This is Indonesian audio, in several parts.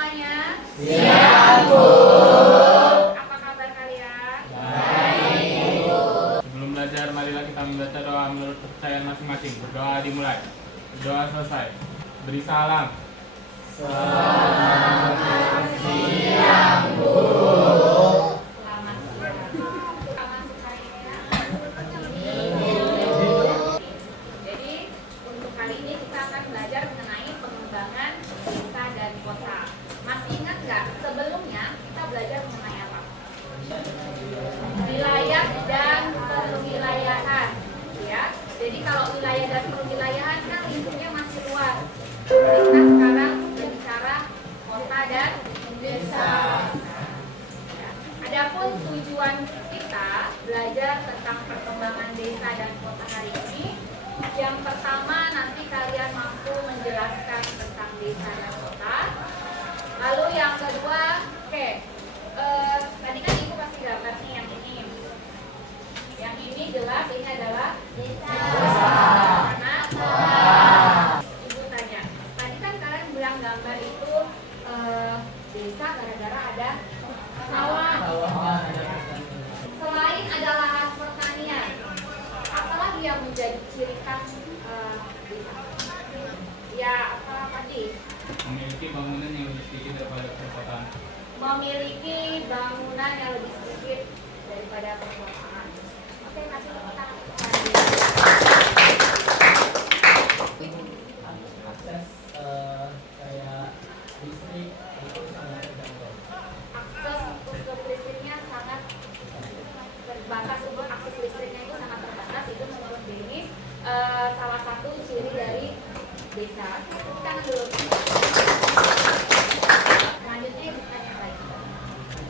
semuanya? Siap, Bu. Apa kabar kalian? Baik, Bu. Sebelum belajar, marilah kita membaca doa menurut kepercayaan masing-masing. Berdoa dimulai. Doa selesai. Beri salam. Selamat siang, Bu. Selamat siang. Masuk kalian. Jadi untuk kali ini kita akan belajar mengenai pengembangan desa dan kota. Masih ingat nggak sebelumnya kita belajar mengenai apa? Wilayah dan perwilayahan, ya. Jadi kalau wilayah dan perwilayahan kan lingkupnya masih luas. Jadi kita sekarang bicara kota dan desa. Adapun tujuan kita belajar tentang perkembangan desa dan kota hari ini, yang pertama nanti kalian mampu menjelaskan tentang desa dan kota. Lalu yang kedua, tadi kan ibu kasih gambar nih yang ini. Yang ini jelas ini adalah desa. Mana? Ibu tanya. Tadi kan kalian bilang gambar itu desa gara-gara ada sawah. Selain ada lahan pertanian, apalagi yang menjadi ciri khas desa? Ya, apa tadi? Memiliki bangunan yang lebih sedikit daripada perkotaan. Memiliki bangunan yang lebih sedikit daripada perkotaan. Oke, kasih tepuk tangan. Akses kayak listrik itu sangat terjangkau. Akses untuk listriknya sangat terbatas. Untuk akses listriknya itu sangat terbatas. Itu menurut Denis salah satu ciri dari desa. Tepuk tangan dulu. Selanjutnya ibu tanya lagi.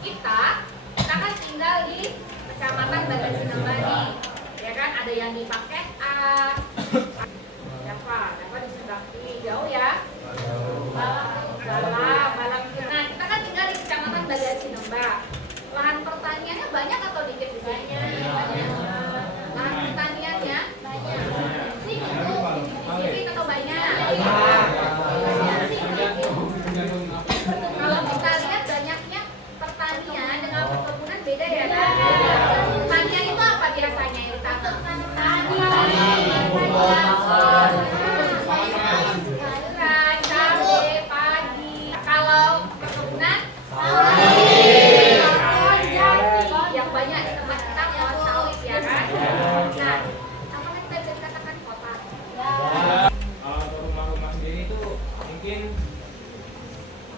Kita kan tinggal di Kecamatan Bagan Sinambani, ya kan? Ada yang di Paket A, Dava di sebelah kiri, jauh ya? Balang. Nah, kita kan tinggal di Kecamatan Bagan Sinambani. Lahan pertaniannya banyak atau dikit di sini? Banyak. Lahan pertaniannya banyak. Sedikit atau banyak? Kalau kita lihat banyaknya pertanian dengan perkebunan beda ya kan? Pertanian itu apa biasanya yang ditanam? Sayuran, cabai, padi. Kalau perkebunan yang banyak di tempat kita pohon sawit ya kan? Nah, apakah kita bisa dikatakan kota? Kalau rumah-rumah sendiri itu mungkin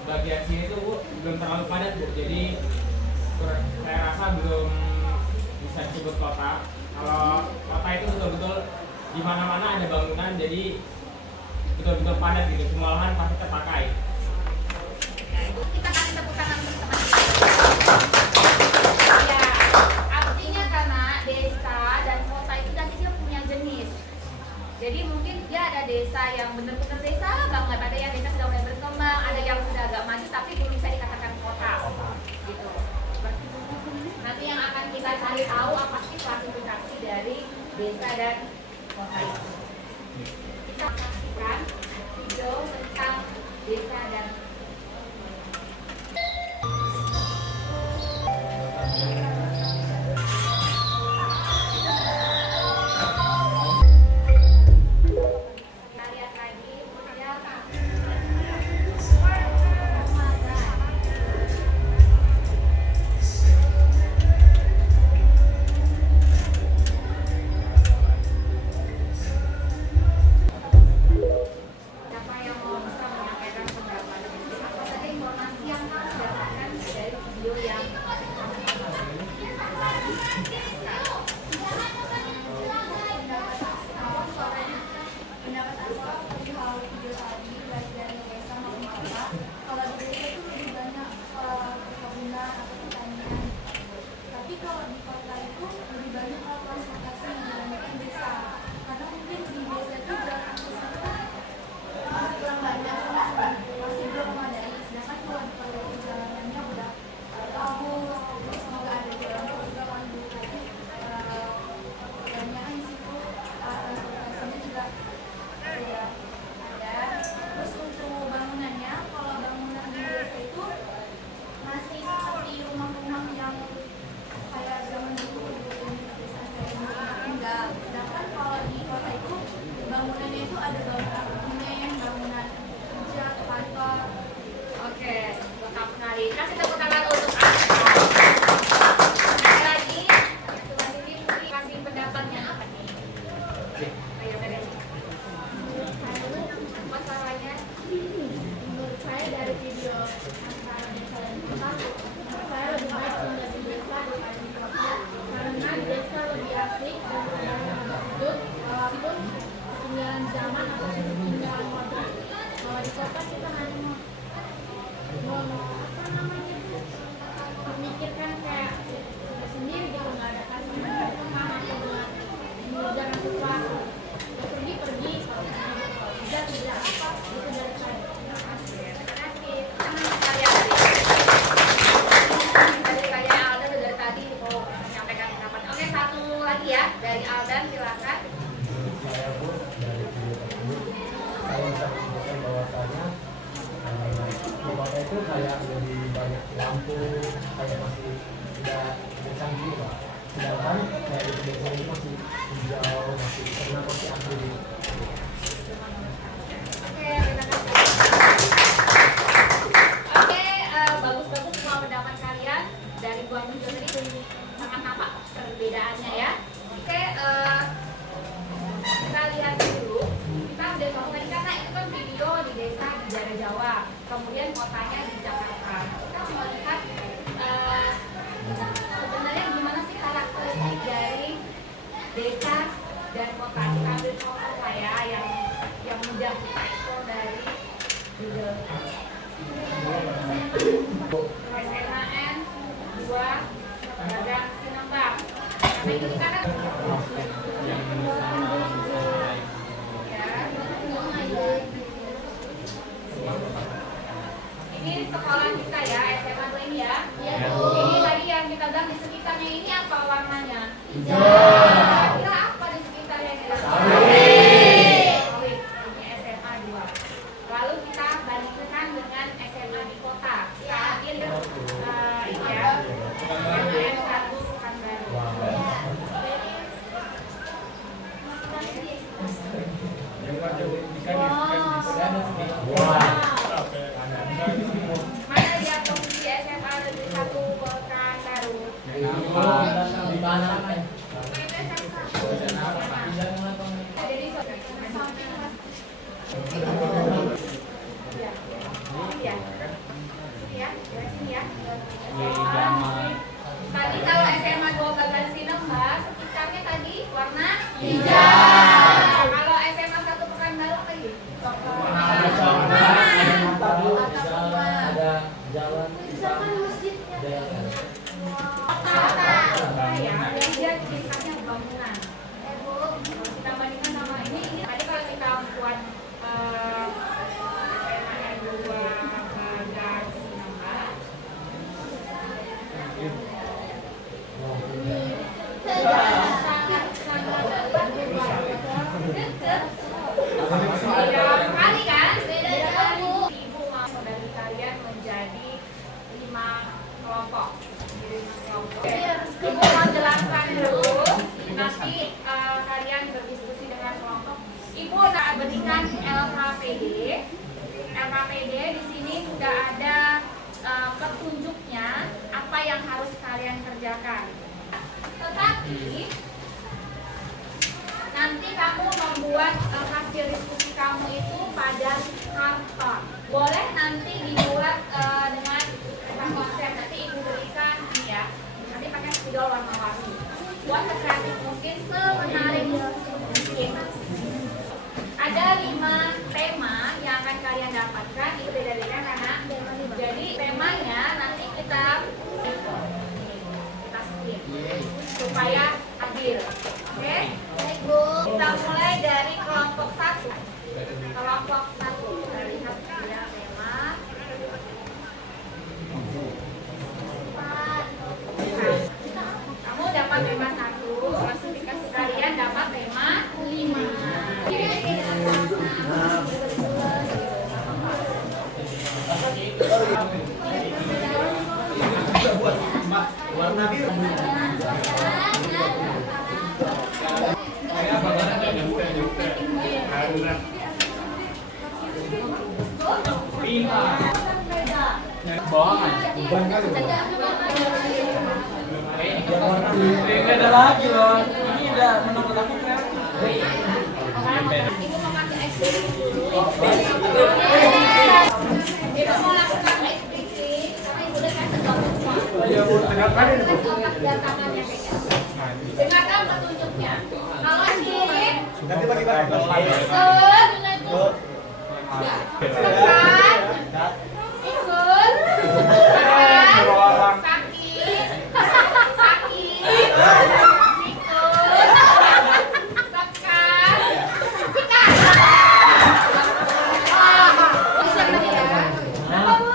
bagian sini tuh Bu, belum terlalu padat Bu. Jadi saya rasa belum bisa disebut kota. Kalau kota itu betul-betul di mana-mana ada bangunan, jadi betul-betul padat gitu. Semua lahan pasti terpakai. Kita kasih tepuk tangan untuk teman-teman. Ya, artinya karena desa dan kota itu nanti dia punya jenis. Jadi mungkin dia ada desa yang benar-benar desa banget, ada yang desa sudah mulai berkembang, ada yang sudah agak maju tapi belum bisa dikatakan kota. Gitu. Nanti yang akan kita cari tahu apa sih klasifikasi dari desa dan kota itu. Kita saksikan video tentang desa dan kita lihat lagi model. itu kayak lebih banyak lampu, kayak masih tidak canggih lah. Sedangkan kayak di desa ini masih hijau, masih karena masih asli. Oke, bagus-bagus semua pendapat kalian. Dari Bu Ami juga tadi sangat nampak perbedaannya ya. Oke, kita lihat dulu. Kita udah ngomong tadi karena itu kan video di desa di daerah Jawa, kemudian kotanya di Jakarta. Kita mau lihat sebenarnya gimana sih karakteristik dari desa dan kota. Kita ambil contoh lah ya yang mudah kita ekspor dari Google. SMAN 2 Gadang Sinembang. Karena itu kita kan ini sekolah kita ya, SMA 2 ini ya. Ini tadi yang kita bilang di sekitarnya ini apa warnanya? Hijau. Kira apa di sekitarnya ini? Sawit. Ini SMA 2. Lalu kita bandingkan dengan SMA di kota. Kita ambil ini ya. SMAN 1 Pekanbaru. Mana dia posisi SMA Negeri 1 Pekanbaru? Di mana? Jadi tadi kalau SMA 2 Gagan Sinembang sekitarnya tadi warna hijau. Kalau SMA 1 Pekanbaru apa ini? Ada jalan Kota ya, dia ciri khasnya bangunan. Kalau kita bandingkan sama ini tadi kalau kita buat SMA 2 Gagan Sinembang beda sekali kan? Beda sekali. Ibu mau dari kalian menjadi 5 kelompok. Ibu mau jelaskan dulu, nanti kalian berdiskusi dengan kelompok. Ibu akan berikan LKPD. LKPD di sini sudah ada petunjuknya apa yang harus kalian kerjakan. Tetapi nanti kamu membuat hasil diskusi kamu itu pada karton. Boleh nanti dibuat dengan konsep. Nanti ibu berikan ini ya. Nanti pakai spidol warna-warni. Buat sekreatif mungkin, semenarik mungkin. Ada 5 tema yang akan kalian dapatkan. Itu beda-beda karena jadi temanya nanti kita split supaya adil. Oke? Kita mulai dari kelompok 1. Kelompok 1 kita lihat dia tema. Kamu dapat tema 1, kalian dapat tema 5. warna biru. Beban kali. Nggak ada lagi loh. Ini udah menurut aku kreatif. Ibu mau kasih ekspresi dulu. Ibu mau lakukan ekspresi karena ibu udah kasih semua. Iya, Bu. Dengarkan ini, Bu. Tangannya kayaknya. Dengarkan petunjuknya. Kalau ini Nanti bagi-bagi. tekan, ikut, tekan, sakit, ikut, tekan, sikat. Bisa tadi ya? Apa Bu?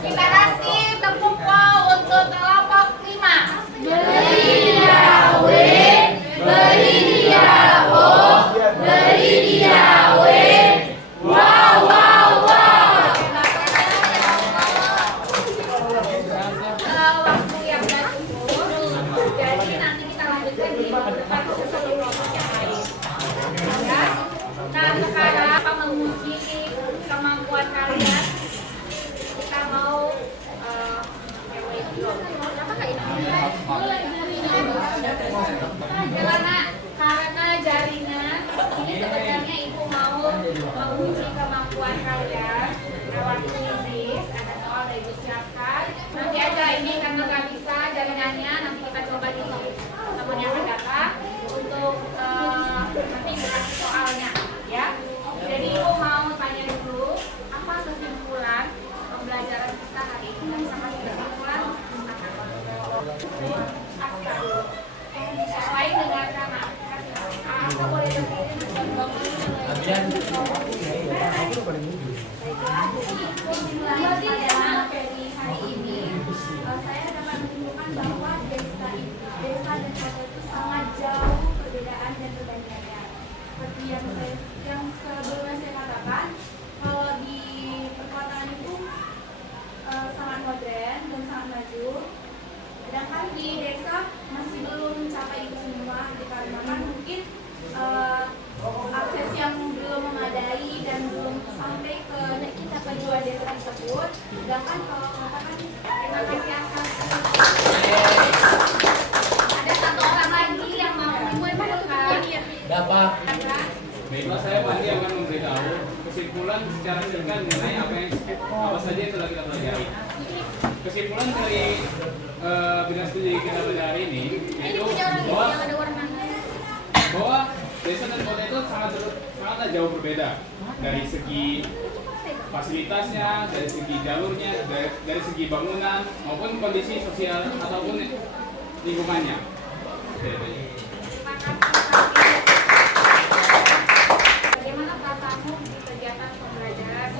Kita kasih tepuk wow untuk kelompok 5. jadi bukan sesuatu proses yang lain. Ya. Nah sekarang apa menguji kemampuan kalian? Kita mau apa kayak karena jaringan ini sebenarnya ibu mau menguji kemampuan kalian lewat kuisis. Ada soal dari ibu siapkan. Nanti aja ini karena nggak bisa jaringannya, nanti kita coba di teman yang akan datang untuk nanti kasih soalnya ya. Jadi ibu mau tanya dulu apa kesimpulan pembelajaran kita hari ini. Bisa kasih kesimpulan sesuai dengan nama. Aku boleh dari hari ini saya dapat menunjukkan bahwa desa dan kota itu sangat jauh perbedaan dan perbandingannya. Seperti yang sebelumnya saya katakan, kalau di perkotaan itu sangat modern dan sangat maju, sedangkan di desa masih belum mencapai itu semua dikarenakan mungkin akses yang belum memadai dan belum sampai ke kedua desa tersebut. Sedangkan kalau katakan terima kasih atas ada satu orang lagi yang mau menyampaikan. Dapat. Baiklah, saya pasti akan memberitahu kesimpulan secara singkat mengenai apa saja yang telah kita pelajari. Kesimpulan dari bidang studi kita pelajari ini yaitu bahwa desa dan kota itu sangatlah jauh berbeda dari segi fasilitasnya, dari segi jalurnya, dari segi bangunan maupun kondisi sosial ataupun lingkungannya. Terima kasih. Bagaimana perasaanmu di kegiatan pembelajaran?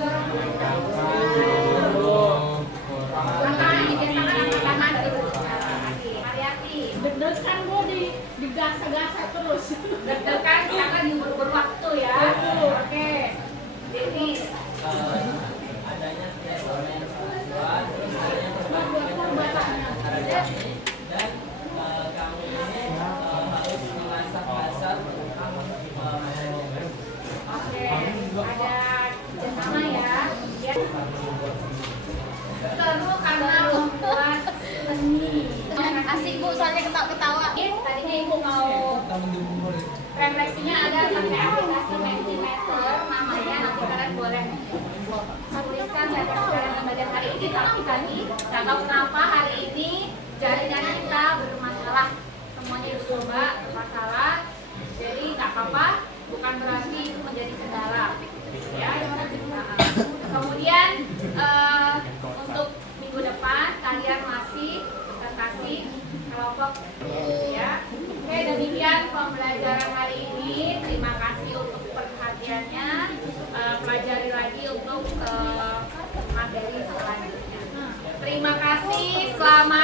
Deg-degan gue digasa-gasa terus. Deg-degan karena diubur-ubur waktu ya. Oke. Jadi adanya tes online siswa dan kamu ini harus memasak dasar oke, ada kerjasama ya. Ya. Seru karena membuat seni. Asik bu, soalnya ketawa-ketawa. Tadinya ibu mau refleksinya ada pakai aplikasi Mentimeter namanya, nanti kalian boleh tuliskan dan kalian pembelajaran hari ini. Tapi tadi nggak tahu kenapa hari ini jaringan kita bermasalah, semuanya dicoba bermasalah. Jadi nggak apa-apa, bukan berarti itu menjadi kendala ya. Kemudian untuk minggu depan kalian masih presentasi kelompok ya. Oke, demikian pembelajaran hari ini. Terima kasih untuk perhatiannya. Pelajari lagi untuk materi selanjutnya. Terima kasih. Selamat